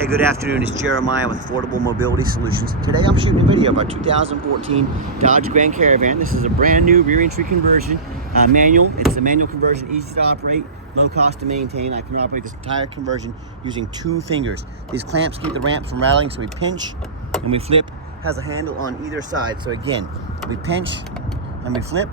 Hey, good afternoon. It's Jeremiah with Affordable Mobility Solutions. Today I'm shooting a video of our 2014 Dodge Grand Caravan. This is a brand new rear entry conversion, manual. It's a manual conversion, easy to operate, low cost to maintain. I can operate this entire conversion using 2 fingers. These clamps keep the ramp from rattling, so we pinch and we flip. Has a handle on either side. So again, we pinch and we flip,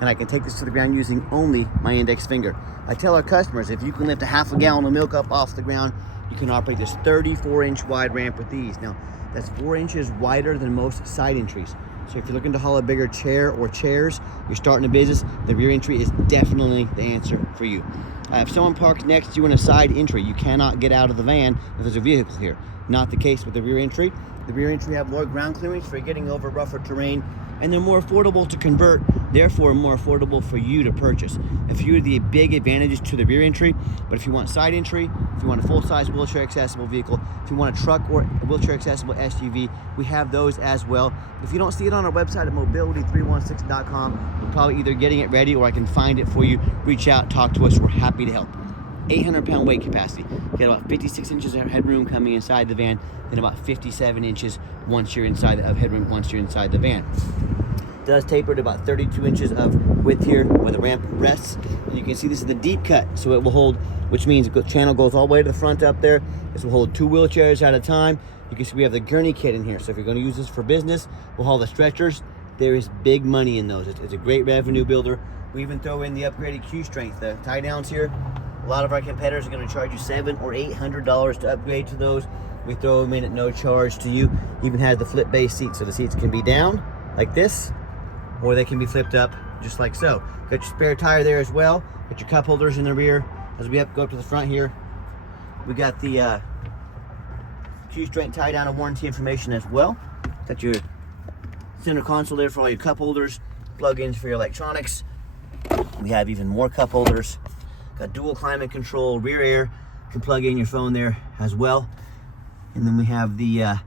and I can take this to the ground using only my index finger. I tell our customers, if you can lift a half a gallon of milk up off the ground, you can operate this 34-inch wide ramp with these. Now, that's 4 inches wider than most side entries. So if you're looking to haul a bigger chair or chairs, you're starting a business, the rear entry is definitely the answer for you. If someone parks next to you in a side entry, you cannot get out of the van if there's a vehicle here. Not the case with the rear entry. The rear entry have more ground clearance for getting over rougher terrain, and they're more affordable to convert, therefore more affordable for you to purchase. A few of the big advantages to the rear entry, but if you want side entry, if you want a full-size wheelchair accessible vehicle, if you want a truck or a wheelchair accessible SUV, we have those as well. If you don't see it on our website at mobility316.com, we're probably either getting it ready or I can find it for you. Reach out, talk to us, we're happy to help. 800-pound weight capacity. You get about 56 inches of headroom coming inside the van, then about 57 inches once you're inside of headroom once you're inside the van. It does taper to about 32 inches of width here where the ramp rests. And you can see this is the deep cut, so it will hold, which means the channel goes all the way to the front up there. This will hold 2 wheelchairs at a time. You can see we have the gurney kit in here, so if you're going to use this for business, we'll haul the stretchers. There is big money in those. It's a great revenue builder. We even throw in the upgraded Q strength, the tie downs here. A lot of our competitors are going to charge you $700 or $800 to upgrade to those. We throw them in at no charge to you. Even has the flip base seats, so the seats can be down like this, or they can be flipped up just like so. Got your spare tire there as well. Got your cup holders in the rear. As we go up to the front here, we got the Q strength tie down and warranty information as well. Got your center console there for all your cup holders, plug-ins for your electronics. We have even more cup holders. Got dual climate control, rear air. You can plug in your phone there as well. And then we have the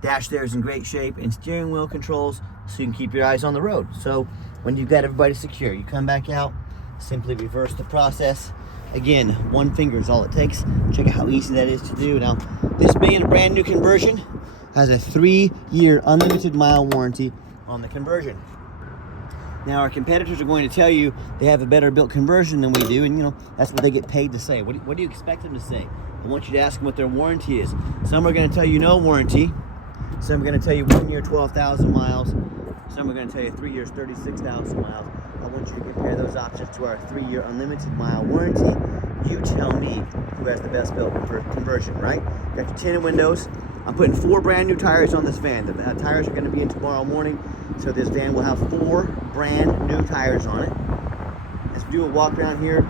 dash there is in great shape, and steering wheel controls so you can keep your eyes on the road. So when you've got everybody secure, you come back out, simply reverse the process. Again, 1 finger is all it takes. Check out how easy that is to do. Now, this being a brand new conversion, has a 3-year unlimited mile warranty on the conversion. Now, our competitors are going to tell you they have a better built conversion than we do, and you know, that's what they get paid to say. What do you expect them to say? I want you to ask them what their warranty is. Some are going to tell you no warranty. Some are going to tell you 1 year, 12,000 miles. Some are going to tell you 3 years, 36,000 miles. I want you to compare those options to our 3-year unlimited mile warranty. You tell me who has the best built for conversion, right? Got your tinted windows. I'm putting 4 brand new tires on this van. The tires are going to be in tomorrow morning, so this van will have 4 brand new tires on it. Let's do a walk around here.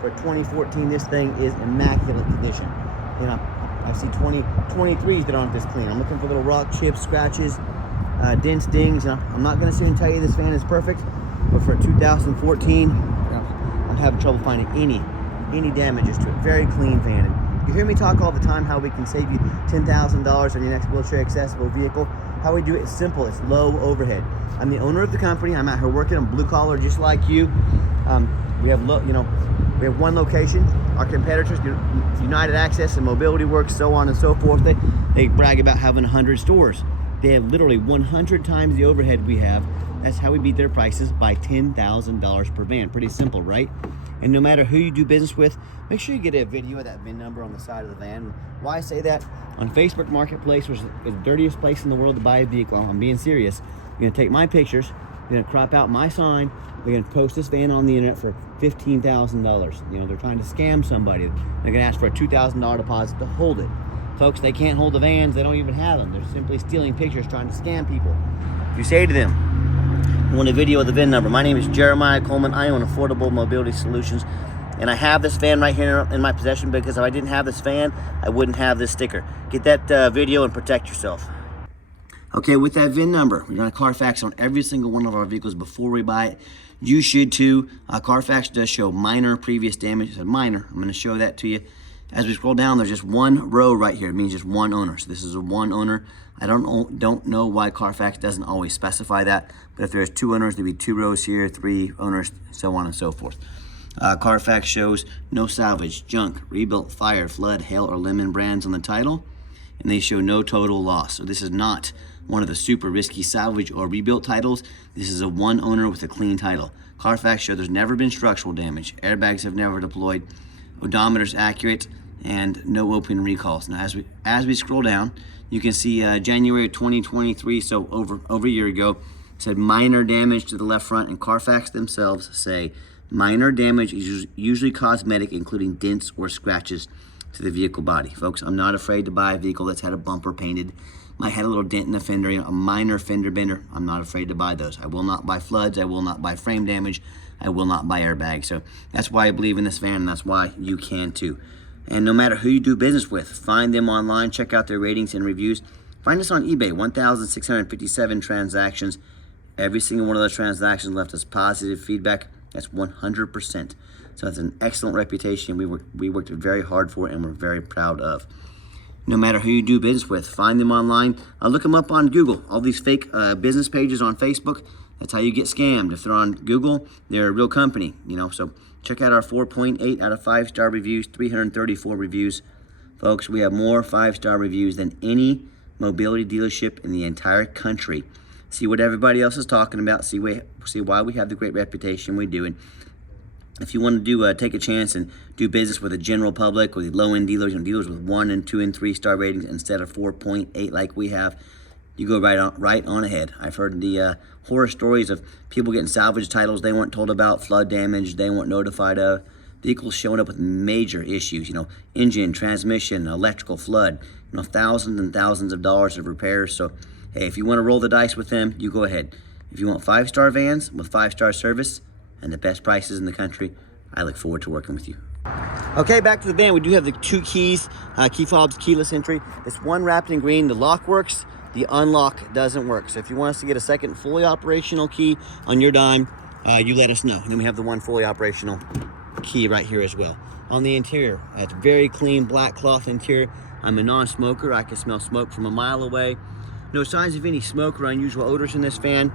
For 2014, this thing is immaculate condition. You know, I see 23s that aren't this clean. I'm looking for little rock chips, scratches, dents, dings. You know, I'm not going to sit and tell you this van is perfect, but for 2014, I'm having trouble finding any damages to it. Very clean van. You hear me talk all the time how we can save you $10,000 on your next wheelchair accessible vehicle. How we do it is simple. It's low overhead. I'm the owner of the company. I'm out here working. I'm blue collar just like you. We have we have 1 location. Our competitors, United Access and Mobility Works, so on and so forth, they brag about having 100 stores. They have literally 100 times the overhead we have. That's how we beat their prices by $10,000 per van. Pretty simple, right? And no matter who you do business with, make sure you get a video of that VIN number on the side of the van. Why I say that? On Facebook Marketplace, which is the dirtiest place in the world to buy a vehicle, I'm being serious. You're gonna take my pictures, you're gonna crop out my sign, we're gonna post this van on the internet for $15,000. You know, they're trying to scam somebody. They're gonna ask for a $2,000 deposit to hold it. Folks, they can't hold the vans, they don't even have them. They're simply stealing pictures, trying to scam people. If you say to them, I want a video of the VIN number. My name is Jeremiah Coleman. I own Affordable Mobility Solutions, and I have this van right here in my possession because if I didn't have this van, I wouldn't have this sticker. Get that video and protect yourself. Okay, with that VIN number, we run a Carfax on every single one of our vehicles before we buy it. You should too. Carfax does show minor previous damage. It's a minor. I'm going to show that to you. As we scroll down, there's just 1 row right here. It means just 1 owner. So this is a 1 owner. I don't know why Carfax doesn't always specify that, but if there's 2 owners, there'd be 2 rows here, 3 owners, so on and so forth. Carfax shows no salvage, junk, rebuilt, fire, flood, hail, or lemon brands on the title, and they show no total loss. So this is not one of the super risky salvage or rebuilt titles. This is a one owner with a clean title. Carfax show there's never been structural damage, airbags have never deployed, odometer's accurate, and no open recalls. Now as we scroll down, you can see January 2023, so over a year ago, said minor damage to the left front, and Carfax themselves say minor damage is usually cosmetic, including dents or scratches to the vehicle body. Folks, I'm not afraid to buy a vehicle that's had a bumper painted, might have a little dent in the fender, a minor fender bender. I'm not afraid to buy those. I will not buy floods. I will not buy frame damage. I will not buy airbags. So that's why I believe in this van, and that's why you can too. And no matter who you do business with, find them online, check out their ratings and reviews. Find us on eBay, 1,657 transactions. Every single one of those transactions left us positive feedback. That's 100%. So that's an excellent reputation we worked very hard for and we're very proud of. No matter who you do business with, find them online. Look them up on Google. All these fake business pages on Facebook, that's how you get scammed. If they're on Google, they're a real company, you know. So check out our 4.8 out of 5-star reviews, 334 reviews. Folks, we have more 5-star reviews than any mobility dealership in the entire country. See what everybody else is talking about. See why we have the great reputation we do. And if you want to take a chance and do business with the general public or the low-end dealers and dealers with 1 and 2 and 3-star ratings instead of 4.8 like we have, you go right on ahead. I've heard the horror stories of people getting salvage titles they weren't told about, flood damage they weren't notified of, vehicles showing up with major issues, you know, engine, transmission, electrical flood, you know, thousands and thousands of dollars of repairs. So, hey, if you want to roll the dice with them, you go ahead. If you want 5-star vans with 5-star service and the best prices in the country, I look forward to working with you. Okay, back to the van. We do have the 2 keys, key fobs, keyless entry. It's one wrapped in green. The lock works, the unlock doesn't work. So if you want us to get a second fully operational key on your dime, you let us know. And then we have the one fully operational key right here as well. On the interior, it's very clean black cloth interior. I'm a non-smoker. I can smell smoke from a mile away. No signs of any smoke or unusual odors in this van.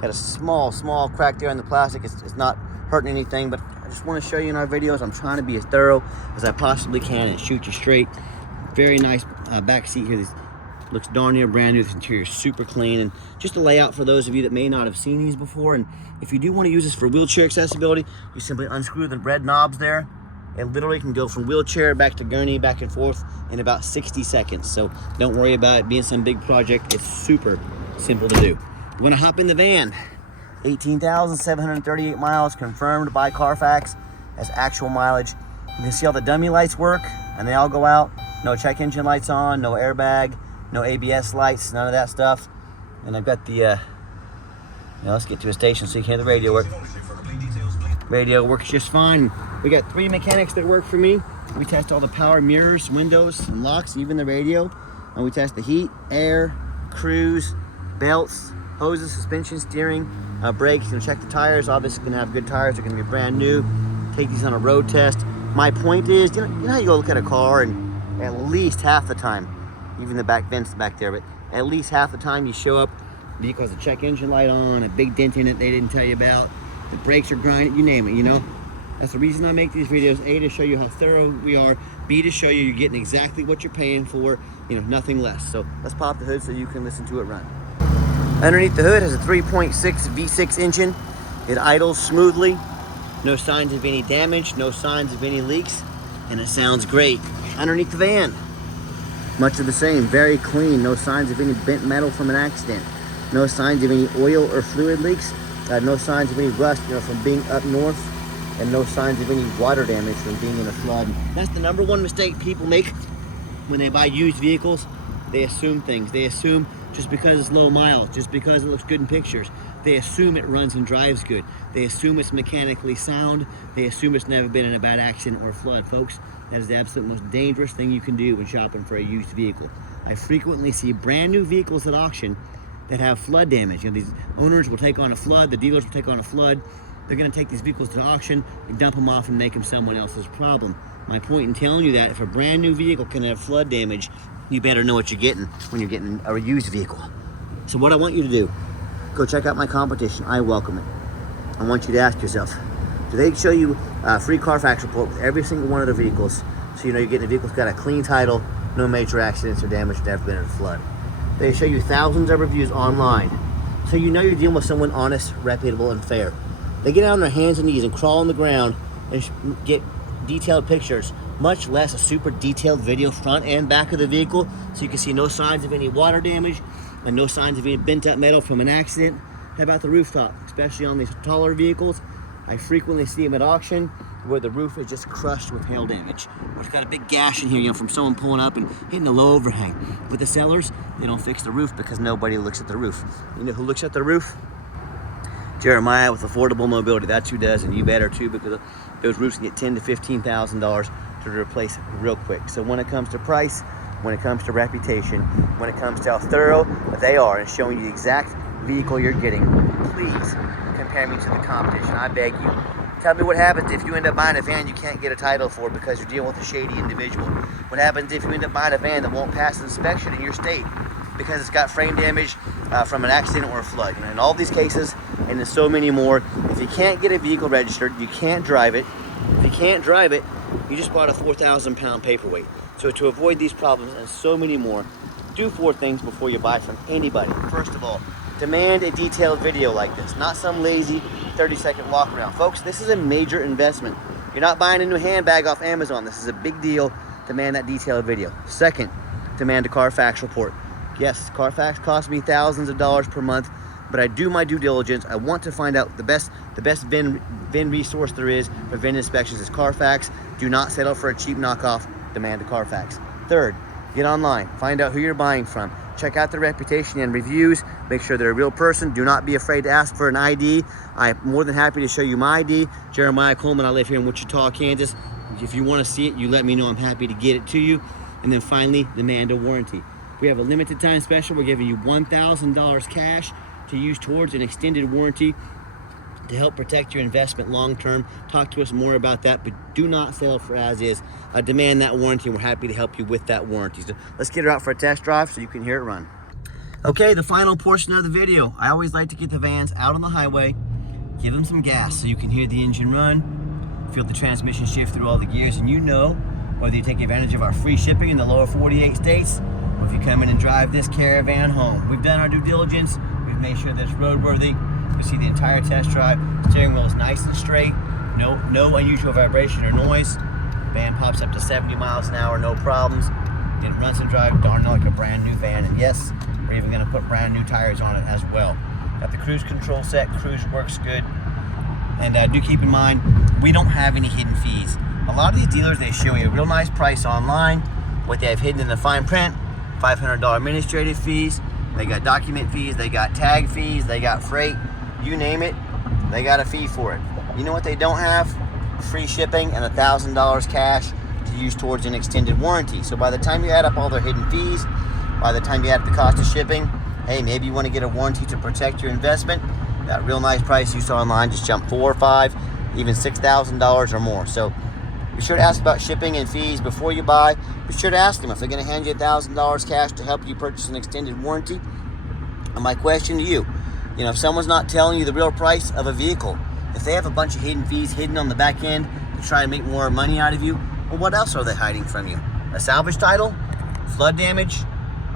Got a small crack there in the plastic. It's not hurting anything, but I just want to show you in our videos. I'm trying to be as thorough as I possibly can and shoot you straight. Very nice back seat here. This looks darn near brand new. This interior is super clean. And just a layout for those of you that may not have seen these before. And if you do want to use this for wheelchair accessibility, you simply unscrew the red knobs there. It literally can go from wheelchair back to gurney, back and forth in about 60 seconds. So don't worry about it being some big project. It's super simple to do. You want to hop in the van. 18,738 miles confirmed by Carfax as actual mileage. You can see all the dummy lights work and they all go out. No check engine lights on, no airbag, no ABS lights, none of that stuff. And I've got the, let's get to a station so you can hear the radio work. Radio works just fine. We got 3 mechanics that work for me. We test all the power mirrors, windows, and locks, even the radio. And we test the heat, air, cruise, belts, hoses, suspension, steering, brakes. Check the tires. Obviously gonna have good tires. They're gonna be brand new. Take these on a road test. My point is, you know how you go look at a car and at least half the time, even the back vents back there, but at least half the time you show up, the vehicle has a check engine light on, a big dent in it they didn't tell you about, the brakes are grinding, you name it, you know? That's the reason I make these videos. A, to show you how thorough we are. B, to show you you're getting exactly what you're paying for, nothing less. So let's pop the hood so you can listen to it run. Underneath the hood has a 3.6 V6 engine. It idles smoothly. No signs of any damage, no signs of any leaks, and it sounds great. Underneath the van, much of the same, very clean. No signs of any bent metal from an accident. No signs of any oil or fluid leaks. No signs of any rust, from being up north, and no signs of any water damage from being in a flood. That's the #1 mistake people make when they buy used vehicles. They assume things. They assume just because it's low miles, just because it looks good in pictures, they assume it runs and drives good. They assume it's mechanically sound. They assume it's never been in a bad accident or flood. Folks, that is the absolute most dangerous thing you can do when shopping for a used vehicle. I frequently see brand new vehicles at auction that have flood damage. These owners will take on a flood, the dealers will take on a flood. They're gonna take these vehicles to auction and dump them off and make them someone else's problem. My point in telling you that if a brand new vehicle can have flood damage, you better know what you're getting when you're getting a used vehicle. So what I want you to do, go check out my competition. I welcome it. I want you to ask yourself, So they show you a free Carfax report with every single one of the vehicles. So you know you're getting a vehicle's got a clean title, no major accidents or damage, never been in a flood. They show you thousands of reviews online. So you know you're dealing with someone honest, reputable, and fair. They get on their hands and knees and crawl on the ground and get detailed pictures, much less a super detailed video front and back of the vehicle, so you can see no signs of any water damage and no signs of any bent up metal from an accident. How about the rooftop? Especially on these taller vehicles, I frequently see them at auction where the roof is just crushed with hail damage, or it's got a big gash in here, you know, from someone pulling up and hitting a low overhang. With the sellers, they don't fix the roof because nobody looks at the roof. You know who looks at the roof? Jeremiah with Affordable Mobility. That's who does, and you better too, because those roofs can get $10,000 to $15,000 to replace real quick. So when it comes to price, when it comes to reputation, when it comes to how thorough they are and showing you the exact vehicle you're getting, please compare me to the competition. I beg you. Tell me what happens if you end up buying a van you can't get a title for because you're dealing with a shady individual. What happens if you end up buying a van that won't pass inspection in your state because it's got frame damage from an accident or a flood. And in all these cases, and in so many more, if you can't get a vehicle registered, you can't drive it. If you can't drive it, you just bought a 4,000 pound paperweight. So to avoid these problems and so many more, do 4 things before you buy from anybody. First of all, demand a detailed video like this, not some lazy 30-second walk around. Folks, this is a major investment. You're not buying a new handbag off Amazon. This is a big deal. Demand that detailed video. Second, demand a Carfax report. Yes, Carfax costs me thousands of dollars per month, but I do my due diligence. I want to find out the best VIN resource there is for VIN inspections is Carfax. Do not settle for a cheap knockoff. Demand a Carfax. Third, get online. Find out who you're buying from. Check out their reputation and reviews. Make sure they're a real person. Do not be afraid to ask for an ID. I'm more than happy to show you my ID. Jeremiah Coleman. I live here in Wichita, Kansas. If you want to see it, you let me know. I'm happy to get it to you. And then finally, demand a warranty. We have a limited time special. We're giving you $1,000 cash to use towards an extended warranty to help protect your investment long term. Talk to us more about that, but do not sell for as is. Demand that warranty, and we're happy to help you with that warranty. So let's get her out for a test drive so you can hear it run. Okay, the final portion of the video. I always like to get the vans out on the highway, give them some gas so you can hear the engine run, feel the transmission shift through all the gears, and you know whether you take advantage of our free shipping in the lower 48 states, or if you come in and drive this Caravan home. We've done our due diligence. We've made sure that it's roadworthy. You see the entire test drive. Steering wheel is nice and straight. No unusual vibration or noise. Van pops up to 70 miles an hour, no problems. It runs and drives darn like a brand new van. And yes, we're even going to put brand new tires on it as well. Got the cruise control set. Cruise works good. And do keep in mind, we don't have any hidden fees. A lot of these dealers, they show you a real nice price online. What they have hidden in the fine print, $500 administrative fees. They got document fees. They got tag fees. They got freight. You name it, they got a fee for it. You know what they don't have? Free shipping and $1,000 cash to use towards an extended warranty. So by the time you add up all their hidden fees, by the time you add up the cost of shipping, hey, maybe you want to get a warranty to protect your investment. That real nice price you saw online just jumped $4,000 or $5,000, even $6,000 or more. So be sure to ask about shipping and fees before you buy. Be sure to ask them if they're going to hand you $1,000 cash to help you purchase an extended warranty. And my question to you, you know, if someone's not telling you the real price of a vehicle, if they have a bunch of hidden fees hidden on the back end to try and make more money out of you, well, what else are they hiding from you? A salvage title? Flood damage?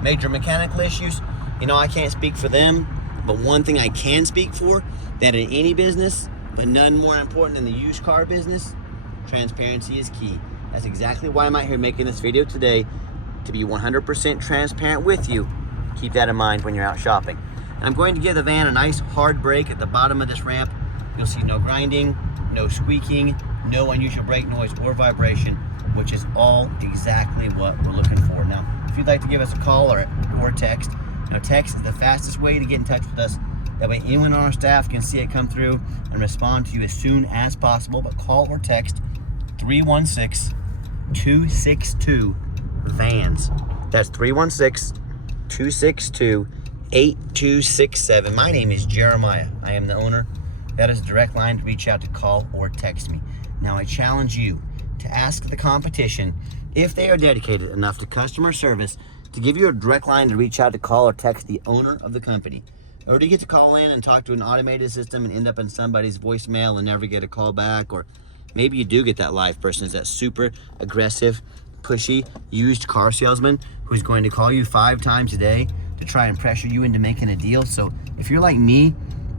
Major mechanical issues? You know, I can't speak for them, but one thing I can speak for, that in any business, but none more important than the used car business, transparency is key. That's exactly why I'm out here making this video today, to be 100% transparent with you. Keep that in mind when you're out shopping. I'm going to give the van a nice hard brake at the bottom of this ramp. You'll see no grinding, no squeaking, no unusual brake noise or vibration, which is all exactly what we're looking for. Now, if you'd like to give us a call or text, you know, text is the fastest way to get in touch with us. That way anyone on our staff can see it come through and respond to you as soon as possible. But call or text 316-262-VANS. That's 316-262-8267. My name is Jeremiah. I am the owner. That is a direct line to reach out to call or text me. Now I challenge you to ask the competition if they are dedicated enough to customer service to give you a direct line to reach out to call or text the owner of the company. Or do you get to call in and talk to an automated system and end up in somebody's voicemail and never get a call back? Or maybe you do get that live person, is that super aggressive, pushy, used car salesman who's going to call you 5 times a day to try and pressure you into making a deal. So if you're like me,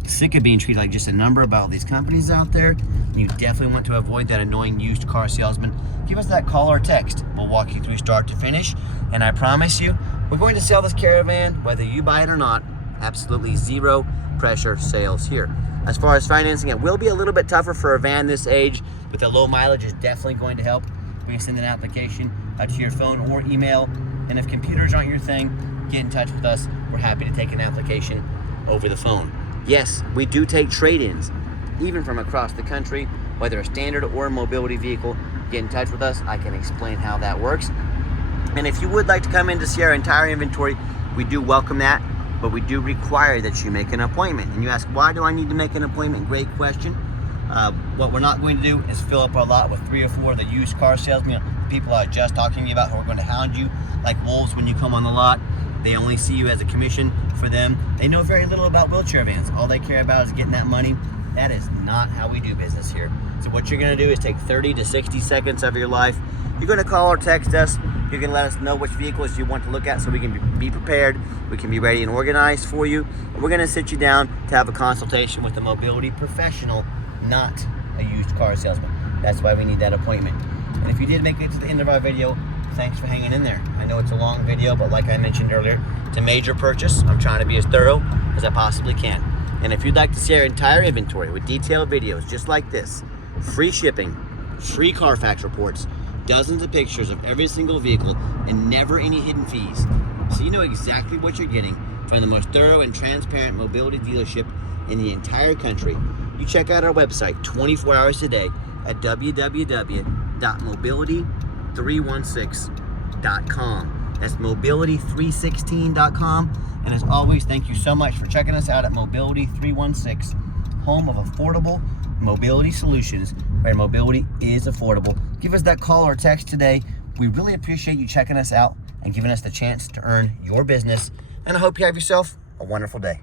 sick of being treated like just a number by all these companies out there, and you definitely want to avoid that annoying used car salesman, give us that call or text. We'll walk you through start to finish, and I promise you, we're going to sell this Caravan, whether you buy it or not. Absolutely zero pressure sales here. As far as financing, it will be a little bit tougher for a van this age, but the low mileage is definitely going to help. We can send an application to your phone or email, and if computers aren't your thing, get in touch with us. We're happy to take an application over the phone. Yes, we do take trade-ins, even from across the country, whether a standard or a mobility vehicle. Get in touch with us. I can explain how that works. And if you would like to come in to see our entire inventory, we do welcome that, but we do require that you make an appointment. And you ask, why do I need to make an appointment? Great question. What we're not going to do is fill up our lot with 3 or 4 of the used car salesmen, people I was just talking to you about, who are going to hound you like wolves when you come on the lot. They only see you as a commission for them. They know very little about wheelchair vans. All they care about is getting that money. That is not how we do business here. So what you're gonna do is take 30 to 60 seconds of your life. You're gonna call or text us. You're gonna let us know which vehicles you want to look at so we can be prepared. We can be ready and organized for you. And we're gonna sit you down to have a consultation with a mobility professional, not a used car salesman. That's why we need that appointment. And if you did make it to the end of our video, thanks for hanging in there. I know it's a long video, but like I mentioned earlier, it's a major purchase. I'm trying to be as thorough as I possibly can. And if you'd like to see our entire inventory with detailed videos just like this, free shipping, free Carfax reports, dozens of pictures of every single vehicle, and never any hidden fees, so you know exactly what you're getting from the most thorough and transparent mobility dealership in the entire country, you check out our website 24 hours a day at www.mobility316.com. That's mobility316.com. And as always, thank you so much for checking us out at Mobility 316, home of affordable mobility solutions, where mobility is affordable. Give us that call or text today. We really appreciate you checking us out and giving us the chance to earn your business. And I hope you have yourself a wonderful day.